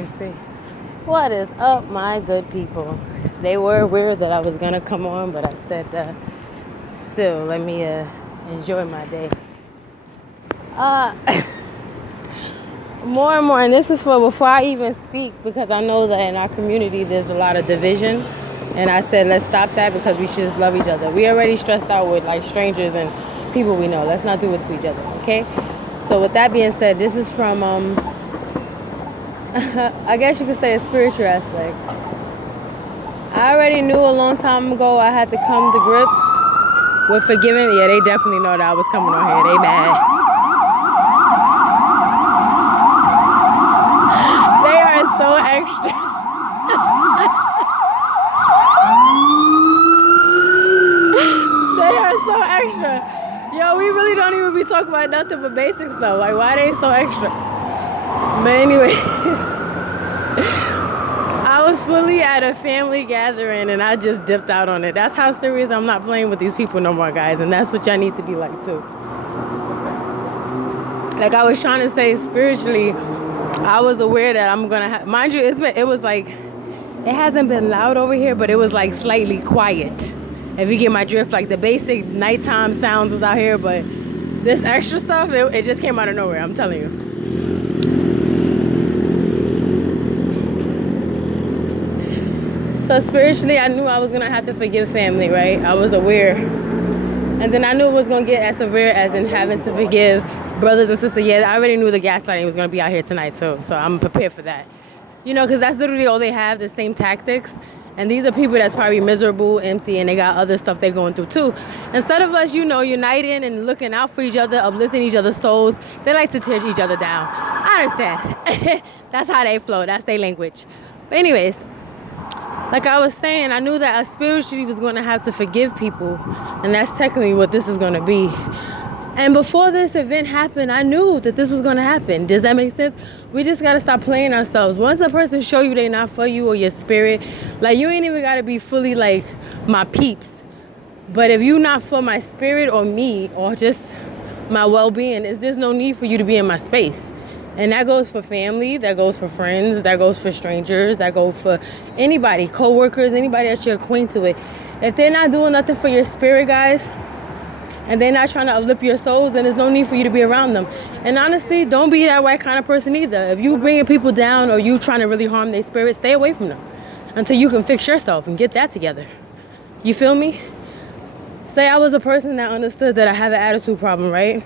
me see. What is up, my good people? They were aware that I was gonna come on, but I said, still, let me enjoy my day. More and more, and this is for before I even speak, because I know that in our community there's a lot of division, and I said let's stop that because we should just love each other. We already stressed out with like strangers and people we know. Let's not do it to each other, okay? So with that being said, this is from I guess you could say a spiritual aspect. I already knew a long time ago I had to come to grips with forgiving. Yeah, they definitely know that I was coming on here. They mad. They are so extra. They are so extra. Yo, we really don't even be talking about nothing but basics though. Like, why they so extra? But anyways, I was fully at a family gathering and I just dipped out on it. That's how serious I'm not playing with these people no more, guys. And that's what y'all need to be like too. Like I was trying to say, spiritually, I was aware that I'm gonna have, mind you, it was like, it hasn't been loud over here, but it was like slightly quiet. If you get my drift, like the basic nighttime sounds was out here, but this extra stuff, it just came out of nowhere, I'm telling you. So spiritually, I knew I was gonna have to forgive family, right? I was aware. And then I knew it was gonna get as severe as in having to forgive brothers and sisters. Yeah, I already knew the gaslighting was gonna be out here tonight too, so I'm prepared for that. You know, because that's literally all they have, the same tactics. And these are people that's probably miserable, empty, and they got other stuff they're going through too. Instead of us, you know, uniting and looking out for each other, uplifting each other's souls, they like to tear each other down. I understand. That's how they flow, that's their language. But anyways, like I was saying, I knew that I spiritually was going to have to forgive people. And that's technically what this is going to be. And before this event happened, I knew that this was going to happen. Does that make sense? We just got to stop playing ourselves. Once a person show you they not for you or your spirit, like you ain't even got to be fully like my peeps. But if you not for my spirit or me or just my well-being, there's no need for you to be in my space. And that goes for family, that goes for friends, that goes for strangers, that goes for anybody, co-workers, anybody that you're acquainted with. If they're not doing nothing for your spirit, guys, and they're not trying to uplift your souls, then there's no need for you to be around them. And honestly, don't be that white kind of person either. If you bringing people down or you trying to really harm their spirit, stay away from them until you can fix yourself and get that together. You feel me? Say I was a person that understood that I have an attitude problem, right?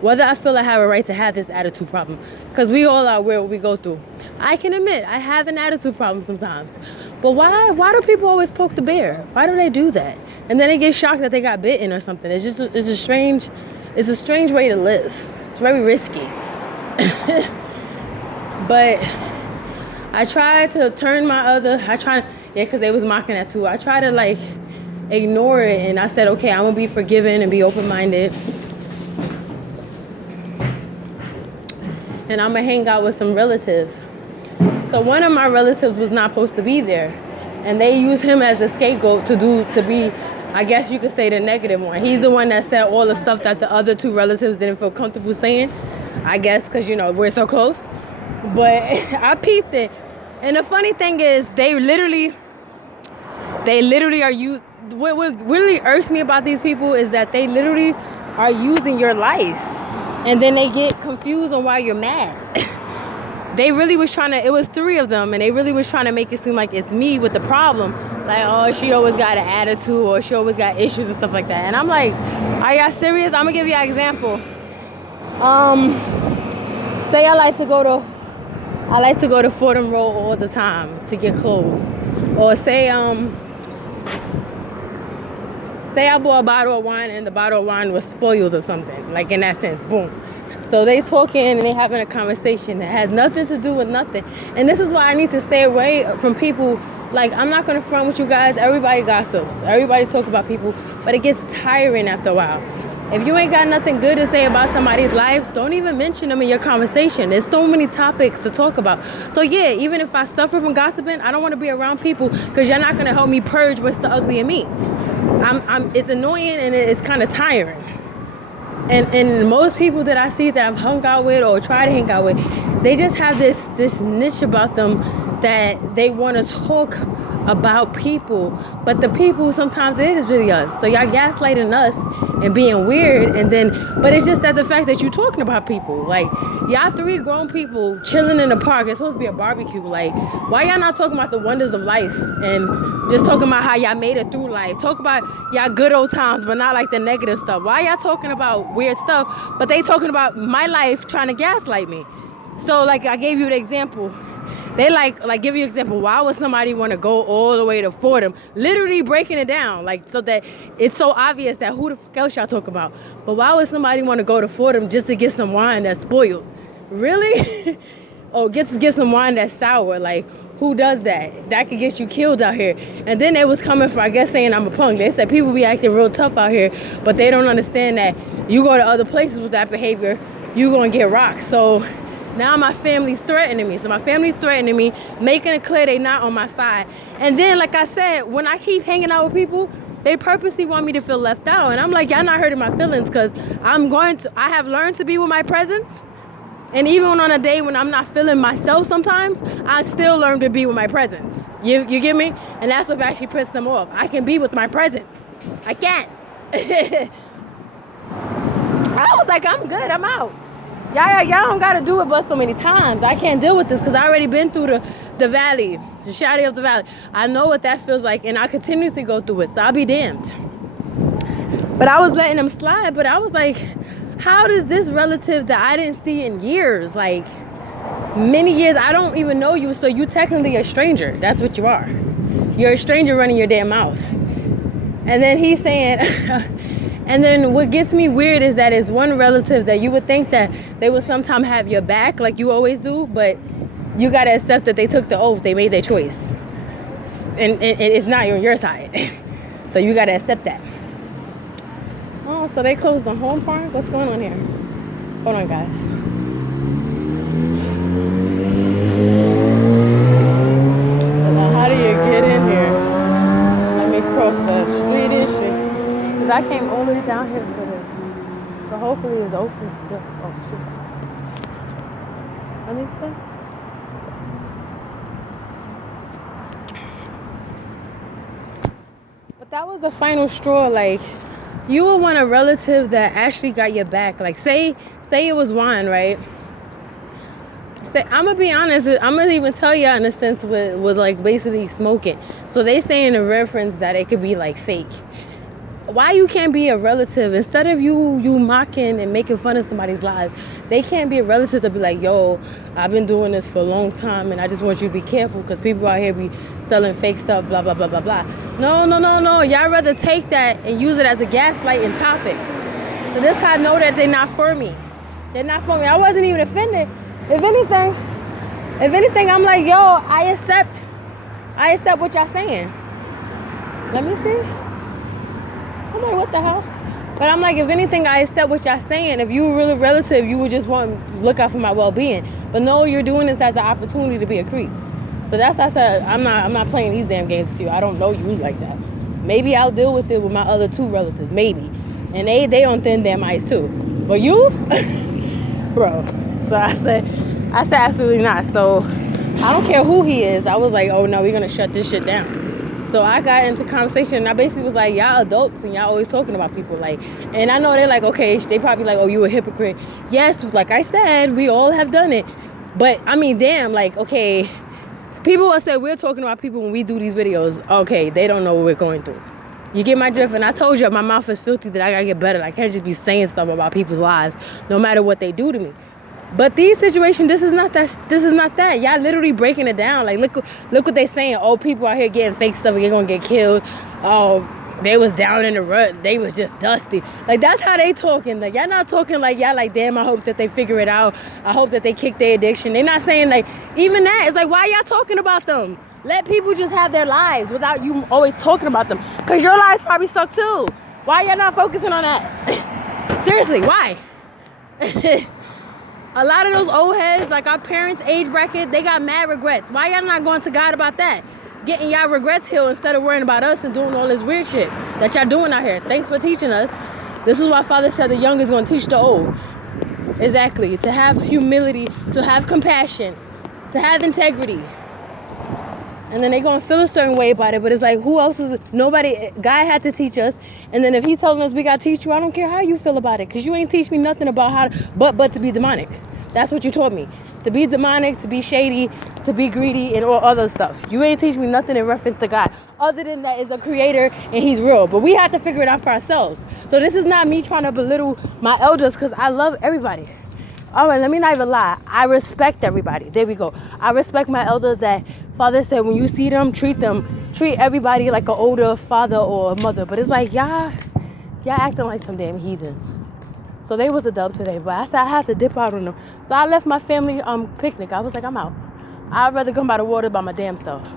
Whether I feel I have a right to have this attitude problem, because we all are aware what we go through. I can admit I have an attitude problem sometimes. But why do people always poke the bear? Why do they do that? And then they get shocked that they got bitten or something. It's a strange way to live. It's very risky. But I tried to turn because they was mocking that too. I tried to like ignore it, and I said, okay, I'm gonna be forgiving and be open-minded. And I'm gonna hang out with some relatives. So one of my relatives was not supposed to be there, and they used him as a scapegoat to be, I guess you could say, the negative one. He's the one that said all the stuff that the other two relatives didn't feel comfortable saying, I guess because, you know, we're so close. But I peeped it. And the funny thing is, they literally are you. What really irks me about these people is that they literally are using your life. And then they get confused on why you're mad. They really was it was 3 of them, and they really was trying to make it seem like it's me with the problem. Like, oh, she always got an attitude, or she always got issues and stuff like that. And I'm like, are y'all serious? I'm gonna give you an example. Say I like to go to Fordham Road all the time to get clothes. Or say I bought a bottle of wine and the bottle of wine was spoiled or something, like in that sense, boom. So they talking and they having a conversation that has nothing to do with nothing. And this is why I need to stay away from people. Like, I'm not gonna front with you guys. Everybody gossips. Everybody talk about people, but it gets tiring after a while. If you ain't got nothing good to say about somebody's life, don't even mention them in your conversation. There's so many topics to talk about. So yeah, even if I suffer from gossiping, I don't want to be around people because you're not gonna help me purge what's the ugly in me. It's annoying and it's kind of tiring. and most people that I see that I've hung out with or try to hang out with, they just have this niche about them that they want to talk about people, but the people sometimes it is really us. So y'all gaslighting us and being weird, and then but it's just that the fact that you're talking about people, like y'all 3 grown people chilling in the park. It's supposed to be a barbecue. Like, why y'all not talking about the wonders of life and just talking about how y'all made it through life? Talk about y'all good old times, but not like the negative stuff. Why y'all talking about weird stuff, but they talking about my life trying to gaslight me? So like I gave you the example. They like give you an example. Why would somebody want to go all the way to Fordham, literally breaking it down, like so that it's so obvious that who the fuck else y'all talk about? But why would somebody want to go to Fordham just to get some wine that's spoiled? Really? Oh, get some wine that's sour. Like, who does that? That could get you killed out here. And then they was coming for, I guess, saying I'm a punk. They said people be acting real tough out here, but they don't understand that you go to other places with that behavior, you gonna get rocked. So now my family's threatening me. So my family's threatening me, making it clear they not on my side. And then, like I said, when I keep hanging out with people, they purposely want me to feel left out. And I'm like, y'all not hurting my feelings, because I have learned to be with my presence. And even on a day when I'm not feeling myself sometimes, I still learn to be with my presence. You get me? And that's what actually pissed them off. I can be with my presence. I can. I was like, I'm good, I'm out. Y'all don't gotta do it but so many times. I can't deal with this because I already been through the valley, the shadow of the valley. I know what that feels like, and I continuously go through it, so I'll be damned. But I was letting them slide, but I was like, how does this relative that I didn't see in years, like many years, I don't even know you, so you technically a stranger. That's what you are. You're a stranger running your damn mouth. And then he's saying, and then what gets me weird is that it's one relative that you would think that they would sometime have your back like you always do, but you gotta accept that they took the oath, they made their choice. And it's not on your side. So you gotta accept that. Oh, so they closed the home farm? What's going on here? Hold on, guys. Now, how do you get in here? Let me cross the street and shit. Because I came all the way down here for this. So hopefully it's open still. Oh, shit. Let me see. But that was the final straw, like, you would want a relative that actually got your back. Like, say it was wine, right? Say, I'm gonna be honest, I'm gonna even tell y'all in a sense with like basically smoking. So they say in a reference that it could be like fake. Why you can't be a relative, instead of you mocking and making fun of somebody's lives, they can't be a relative to be like, yo, I've been doing this for a long time and I just want you to be careful because people out here be selling fake stuff, blah, blah, blah, blah, blah. No. Y'all rather take that and use it as a gaslighting topic. So this how I know that they're not for me. They're not for me. I wasn't even offended. If anything, I'm like, yo, I accept what y'all saying. Let me see. I'm like, what the hell? But I'm like, if anything, I accept what y'all saying. If you were really relative, you would just want to look out for my well-being. But no, you're doing this as an opportunity to be a creep. So that's why I said, I'm not playing these damn games with you. I don't know you like that. Maybe I'll deal with it with my other 2 relatives, maybe. And they on thin damn ice too. But you? Bro. So I said absolutely not. So I don't care who he is. I was like, oh no, we're going to shut this shit down. So I got into conversation and I basically was like, y'all adults and y'all always talking about people. Like, and I know they're like, okay, they probably like, oh, you a hypocrite. Yes, like I said, we all have done it. But I mean, damn, like, okay, people will say we're talking about people when we do these videos. Okay, they don't know what we're going through. You get my drift? And I told you my mouth is filthy, that I gotta get better. I can't just be saying stuff about people's lives, no matter what they do to me. But these situations, this is not that. Y'all literally breaking it down. Like, look what they saying. Oh, people out here getting fake stuff and they're gonna get killed. Oh, they was down in the rut. They was just dusty. Like, that's how they talking. Like, y'all not talking like y'all like, damn, I hope that they figure it out. I hope that they kick their addiction. They not saying like, even that. It's like, why y'all talking about them? Let people just have their lives without you always talking about them. Because your lives probably suck too. Why y'all not focusing on that? Seriously, why? A lot of those old heads, like our parents' age bracket, they got mad regrets. Why y'all not going to God about that? Getting y'all regrets healed instead of worrying about us and doing all this weird shit that y'all doing out here. Thanks for teaching us. This is why Father said the young is going to teach the old. Exactly. To have humility, to have compassion, to have integrity. And then they're going to feel a certain way about it. But it's like, who else is... Nobody... God had to teach us. And then if he's telling us we got to teach you, I don't care how you feel about it. Because you ain't teach me nothing about how to... But to be demonic. That's what you taught me. To be demonic, to be shady, to be greedy, and all other stuff. You ain't teach me nothing in reference to God. Other than that is a creator and he's real. But we have to figure it out for ourselves. So this is not me trying to belittle my elders because I love everybody. All right, let me not even lie. I respect everybody. There we go. I respect my elders that Father said when you see them, treat everybody like an older father or a mother. But it's like, y'all acting like some damn heathens. So they was a dub today, but I said I had to dip out on them. So I left my family picnic. I was like, I'm out. I'd rather come by the water by my damn self.